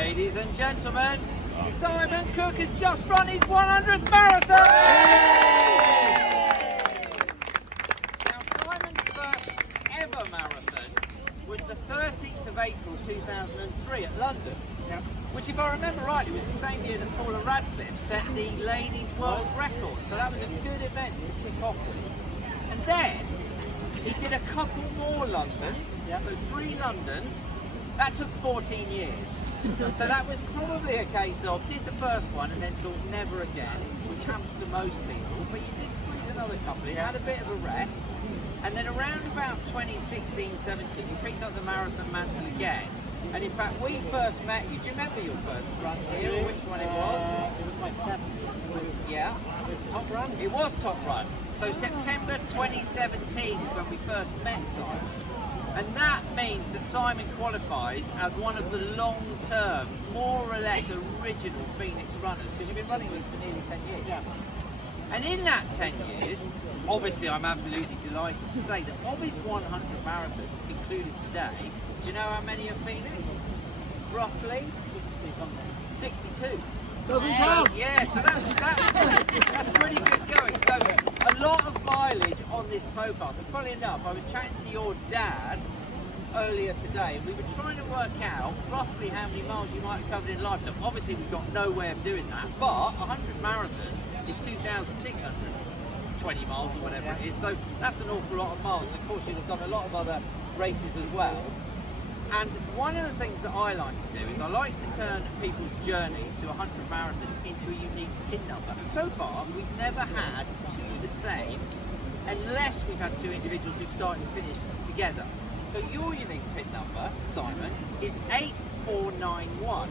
Ladies and gentlemen, Simon Cook has just run his 100th marathon! Now, Simon's first ever marathon was the 13th of April 2003 at London, which, if I remember rightly, was the same year that Paula Radcliffe set the ladies' world record. So that was a good event to kick off with. And then he did a couple more Londons, so 3 Londons. That took 14 years. So that was probably a case of did the first one and then thought never again, which happens to most people, but you did squeeze another couple. You had a bit of a rest, and then around about 2016-17 you picked up the marathon mantle again. And in fact, we first met you. Do you remember your first run here, or which one it was? It was my 7th. Yeah. It was Top Run? It was Top Run. So September 2017 is when we first met Simon. And that means that Simon qualifies as one of the long-term, more or less original Phoenix runners, because you've been running these for nearly 10 years. Yeah. And in that 10 years, obviously I'm absolutely delighted to say that of his 100 marathons concluded today, do you know how many are Phoenix? Roughly? 60 something. 62. Doesn't count! Yeah, so that's pretty good going. So a lot of mileage on this towpath. And funny enough, I was chatting to your dad earlier today, and we were trying to work out roughly how many miles you might have covered in a lifetime. Obviously, we've got no way of doing that, but 100 marathons is 2,620 miles or whatever it is. So that's an awful lot of miles. And of course, you've done a lot of other races as well. And one of the things that I like to do is I like to turn people's journeys to 100 marathons into a unique pin number. And so far, we've never had 2 the same, unless we've had 2 individuals who started and finished together. So your unique pin number, Simon, is 8491.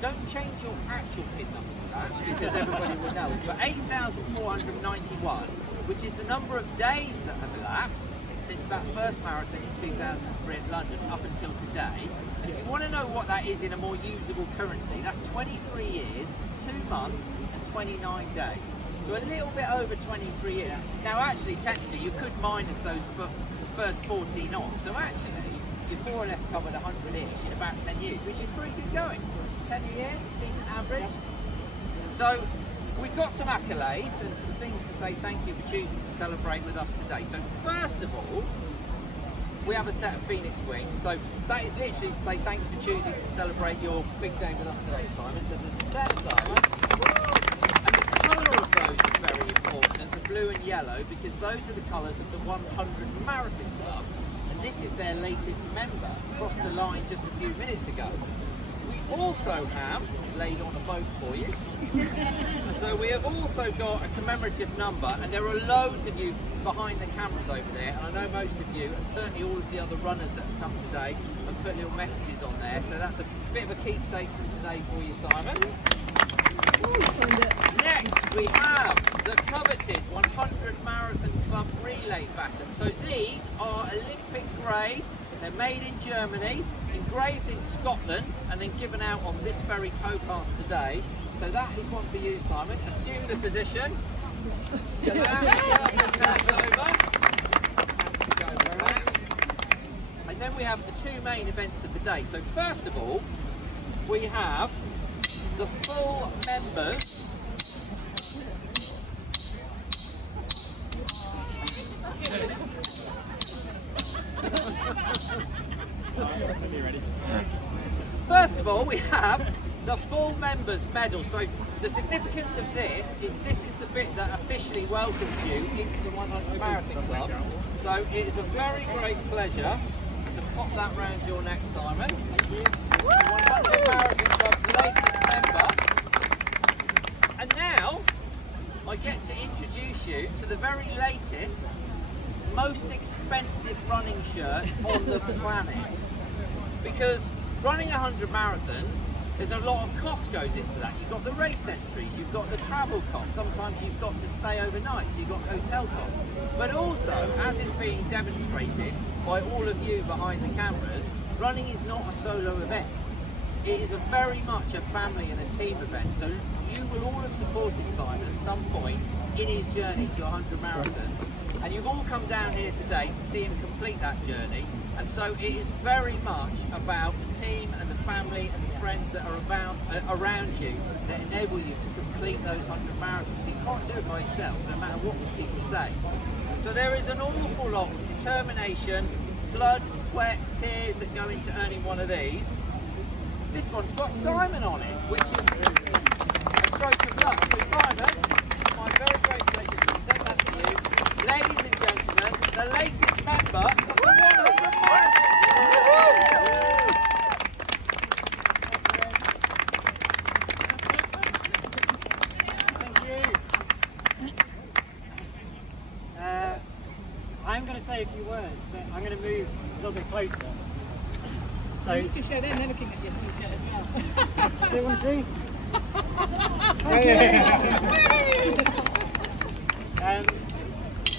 Don't change your actual pin number to that, because everybody will know it. But 8,491, which is the number of days that have elapsed since that first marathon in 2003 at London up until today. And if you want to know what that is in a more usable currency, that's 23 years, 2 months and 29 days. So a little bit over 23 years. Now actually, technically, you could minus those first 14 off. So actually, you've more or less covered 100-ish in about 10 years, which is pretty good going. 10 a year, decent average. So we've got some accolades and some things to say thank you for choosing to celebrate with us today. So first of all, we have a set of Phoenix wings. So that is literally to say thanks for choosing to celebrate your big day with us today, Simon. So there's a set of those. And the colour of those is very important, the blue and yellow, because those are the colours of the 100 Marathon Club. And this is their latest member, crossed the line just a few minutes ago. We also have, laid on a boat for you, so we have also got a commemorative number, and there are loads of you behind the cameras over there, and I know most of you, and certainly all of the other runners that have come today, have put little messages on there, so that's a bit of a keepsake from today for you, Simon. Next we have the coveted 100 Marathon Club relay baton. So these are Olympic grade, they're made in Germany, engraved in Scotland, and then given out on this very towpath today. So that is one for you, Simon. Assume the position. And then we have the 2 main events of the day. So first of all, we have the full members First of all, we have the full members medal. So the significance of this is the bit that officially welcomes you into the 100 Marathon Club. So it is a very great pleasure to pop that round your neck, Simon. Thank you. The 100 Marathon Club's latest member. And now I get to introduce you to the very latest, most expensive running shirt on the planet. Because running 100 marathons, there's a lot of cost goes into that. You've got the race entries, you've got the travel costs, sometimes you've got to stay overnight, so you've got hotel costs. But also, as is being demonstrated by all of you behind the cameras, running is not a solo event. It is very much a family and a team event. So you will all have supported Simon at some point in his journey to 100 marathons. And you've all come down here today to see him complete that journey. And so it is very much about the team and the family and the friends friends that are around you that enable you to complete those 100 marathons. You can't do it by yourself, no matter what people say. So there is an awful lot of determination, blood, sweat, tears that go into earning one of these. This one's got Simon on it, which is a stroke of luck. So Simon, it's my very great pleasure to present that to you. Ladies and gentlemen, the latest member of the 100 Marathon. I'm going to say a few words, but I'm going to move a little bit closer. So, You need to show them, they're looking at your t-shirt as well. do you want to see?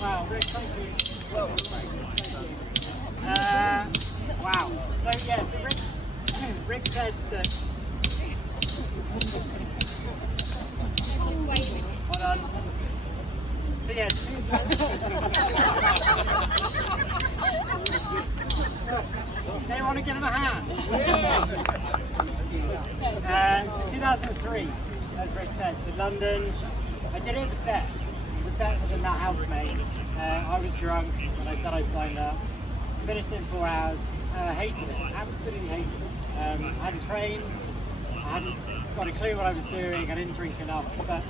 Wow, Rick, thank you. Wow. So yeah, so Rick said that. Hold on. So yeah, they want to give him a hand. So 2003, as Rick said, so London. I did it as a bet. It was a bet with Matt Housemate. I was drunk when I said I'd signed up. Finished it in 4 hours. Hated it. Absolutely hated it. I hadn't trained. I hadn't got a clue what I was doing. I didn't drink enough. But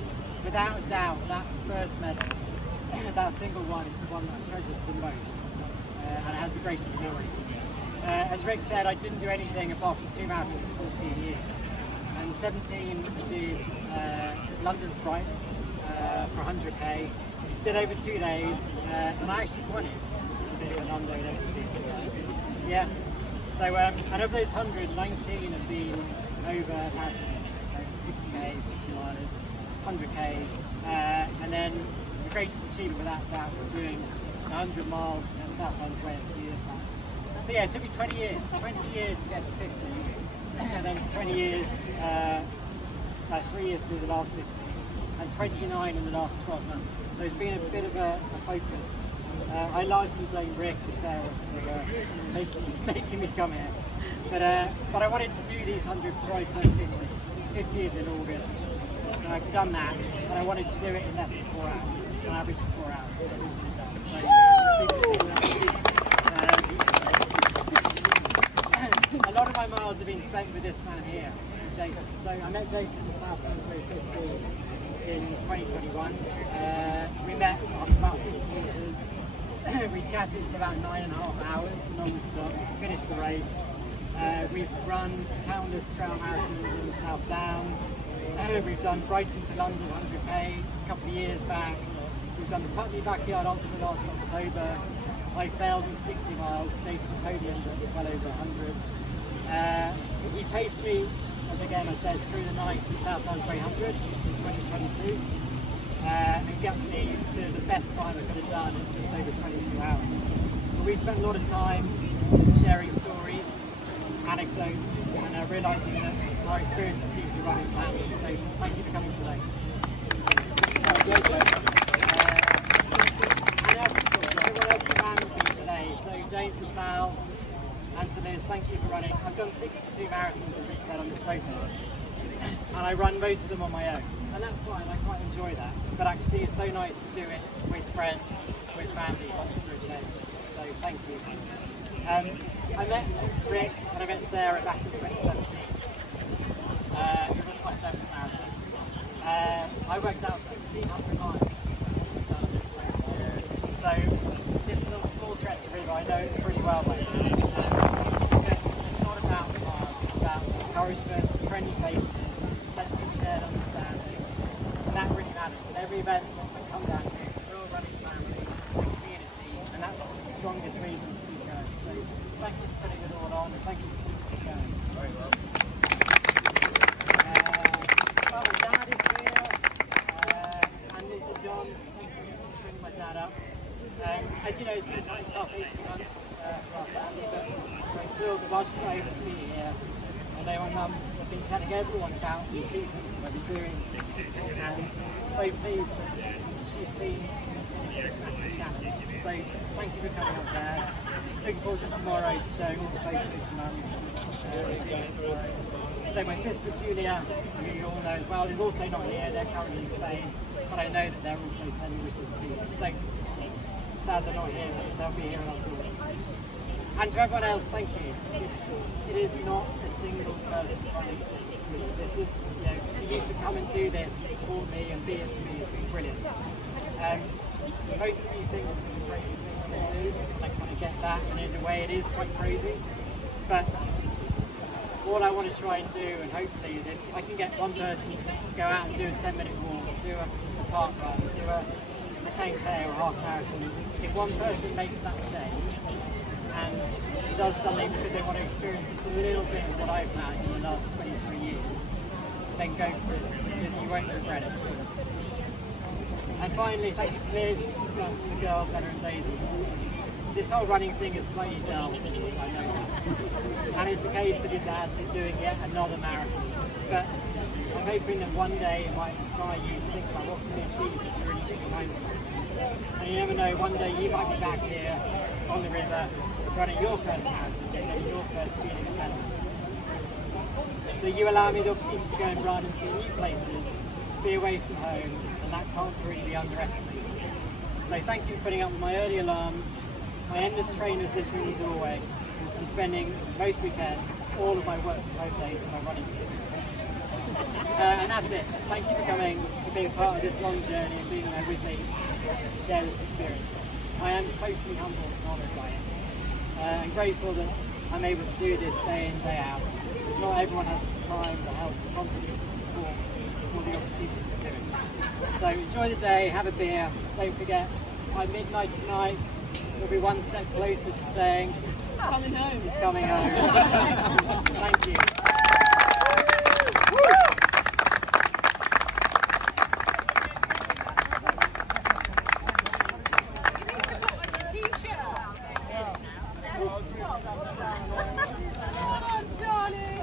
without a doubt, that first medal, that single one, is the one that I treasured the most. And it has the greatest memories. As Rick said, I didn't do anything apart from 2 marathons for 14 years. And 17 I did London to Brighton for 100k. Did over 2 days, and I actually won it, which was a bit of an unknown entity. Yeah. So, and of those 100, 19 have been over marathons, so 50k's, 50 miles, 100k's, and then the greatest achievement without doubt was doing 100 miles at South London Way a few years back. So yeah, it took me 20 years to get to 50, and then 20 years, 3 years through the last 50, and 29 in the last 12 months. So it's been a bit of a focus. I largely blame Rick and Sarah for making me come here. But I wanted to do these 100 before I turned 50. 50 is in August. So I've done that, and I wanted to do it in less than 4 hours, an average of 4 hours, which I've recently done. So a lot of my miles have been spent with this man here, Jason. So I met Jason at South London 50 in 2021. We met after about 50 meters. We chatted for about 9.5 hours non-stop, finished the race. We've run countless trail marathons in South Downs. We've done Brighton to London 100k a couple of years back. We've done the Putney Backyard Ultra last October. I failed in 60 miles. Jason podiumed at well over 100. He paced me, as again I said, through the night to South Downs 100 in 2022. And got me to the best time I could have done in just over 22 hours. But we've spent a lot of time sharing stories, anecdotes, and realising that our experiences seem to run in tandem. So thank you for coming today. And everyone else around with me today. So James and Sal, and to Liz, thank you for running. I've done 62 marathons, as Rick said, on this token. And I run most of them on my own. And that's fine, I quite enjoy that. But actually it's so nice to do it with friends, with family, once for a change. So thank you. I met Rick and I met Sarah back in 2017. It was my 7th marathon. I worked out 1,600 miles. So this little small stretch of river I know pretty well by now. It's not about miles, it's about encouragement, friendly faces, sense of shared understanding. And that really matters. And every event I come down here, we're all running family, community, and that's the strongest reason to keep going. So thank you for putting it all on, and thank you for keeping going. Very well. Well, my dad is here, and Liz and John, thank you for bringing my dad up. As you know, it's been quite a tough 18 months for our family, but I'm very thrilled that whilst she's not able to meet me here, I know my mum's been telling everyone about the achievements that I've been doing, and so pleased that she's seen this massive challenge. So thank you for coming up there. Looking forward to tomorrow to showing all the photos to Mum. We'll see you tomorrow. So my sister Julia, who you all know as well, is also not here. They're currently in Spain, but I know that they're also sending wishes to be here. So sad they're not here, but they'll be here in October. And to everyone else, thank you. It is not a single person. This is, you know, for you to come and do this, to support me and be here for me has been brilliant. Most of you think this is a crazy thing to do, and I kind of get that, and in a way it is quite crazy. But what I want to try and do, and hopefully that I can get one person to go out and do a 10-minute walk, do a park run, do a 10K or a half marathon. If one person makes that change and does something because they want to experience just a little bit of what I've found in the last 23 years, then go for it, because you won't regret it. And finally, thank you to Liz, to the girls, Ella and Daisy. This whole running thing is slightly dull, I know that. And it's the case of your dad actually doing yet another marathon. But I'm hoping that one day it might inspire you to think about what can be achieved if you're really big behind something. And you never know, one day you might be back here on the river, running your first marathon, getting your first feeling of medal. So you allow me the opportunity to go and run and see new places, be away from home, and that can't really be underestimated. So thank you for putting up with my early alarms, my endless trainers listening in the doorway, and spending most weekends, all of my work from home days in my running gigs. And that's it. Thank you for coming, for being part of this long journey and being there with me to share this experience. I am totally humbled and honoured by it. And grateful that I'm able to do this day in, day out. Because not everyone has the time, the help, the confidence, the support, or the opportunities to do it. So enjoy the day, have a beer. Don't forget, by midnight tonight, we'll be one step closer to saying, It's coming home. it's coming home. Thank you. T-shirt.